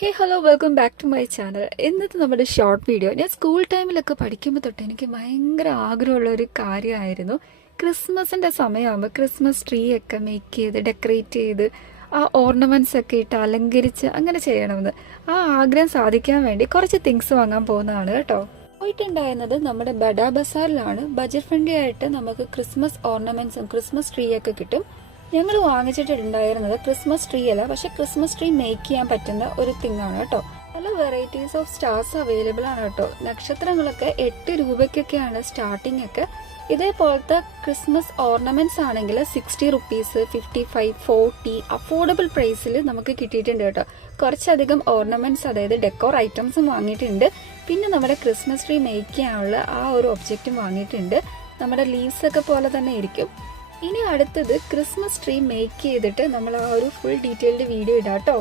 Hey hello welcome back to my channel ഇന്നത്തെ നമ്മുടെ short video ഞാൻ സ്കൂൾ ടൈമിലൊക്കെ പഠിക്കുമ്പോൾ തൊട്ട് എനിക്ക് ഭയങ്കര ആഗ്രഹമുള്ള ഒരു കാര്യമായിരുന്നു. ക്രിസ്മസിന്റെ സമയമാകുമ്പോൾ ക്രിസ്മസ് ട്രീ ഒക്കെ മേക്ക് ചെയ്ത് ഡെക്കറേറ്റ് ചെയ്ത് ആ ഓർണമെന്റ്സ് ഒക്കെ ഇട്ട് അലങ്കരിച്ച് അങ്ങനെ ചെയ്യണമെന്ന്. ആ ആഗ്രഹം സാധിക്കാൻ വേണ്ടി കുറച്ച് തിങ്സ് വാങ്ങാൻ പോകുന്നതാണ് കേട്ടോ. പോയിട്ടുണ്ടായിരുന്നത് നമ്മുടെ ബഡാ ബസാറിലാണ്. ബജറ്റ് ഫ്രണ്ട്ലി ആയിട്ട് നമുക്ക് ക്രിസ്മസ് ഓർണമെന്റ്സും ക്രിസ്മസ് ട്രീ ഒക്കെ കിട്ടും. ഞങ്ങൾ വാങ്ങിച്ചിട്ടുണ്ടായിരുന്നത് ക്രിസ്മസ് ട്രീ അല്ല. പക്ഷെ ക്രിസ്മസ് ട്രീ മേക്ക് ചെയ്യാൻ പറ്റുന്ന ഒരു തിങ് ആണ് കേട്ടോ. പല വെറൈറ്റീസ് ഓഫ് സ്റ്റാർസ് അവൈലബിൾ ആണ് കേട്ടോ. നക്ഷത്രങ്ങളൊക്കെ എട്ട് രൂപയ്ക്കൊക്കെയാണ് സ്റ്റാർട്ടിംഗ് ഒക്കെ. ഇതേപോലത്തെ ക്രിസ്മസ് ഓർണമെന്റ്സ് ആണെങ്കിൽ sixty rupees fifty five forty affordable പ്രൈസിൽ നമുക്ക് കിട്ടിയിട്ടുണ്ട് കേട്ടോ. കുറച്ചധികം ഓർണമെന്റ്സ് അതായത് ഡെക്കോർ ഐറ്റംസും വാങ്ങിയിട്ടുണ്ട്. പിന്നെ നമ്മുടെ ക്രിസ്മസ് ട്രീ മേക്ക് ചെയ്യാനുള്ള ആ ഒരു ഒബ്ജക്റ്റും വാങ്ങിയിട്ടുണ്ട്. നമ്മുടെ ലീവ്സ് ഒക്കെ പോലെ തന്നെ ഇരിക്കും. ഇനി അടുത്തത് ക്രിസ്മസ് ട്രീ മേക്ക് ചെയ്തിട്ട് നമ്മൾ ആ ഒരു ഫുൾ ഡീറ്റെയിൽഡ് വീഡിയോ ഇടാം കേട്ടോ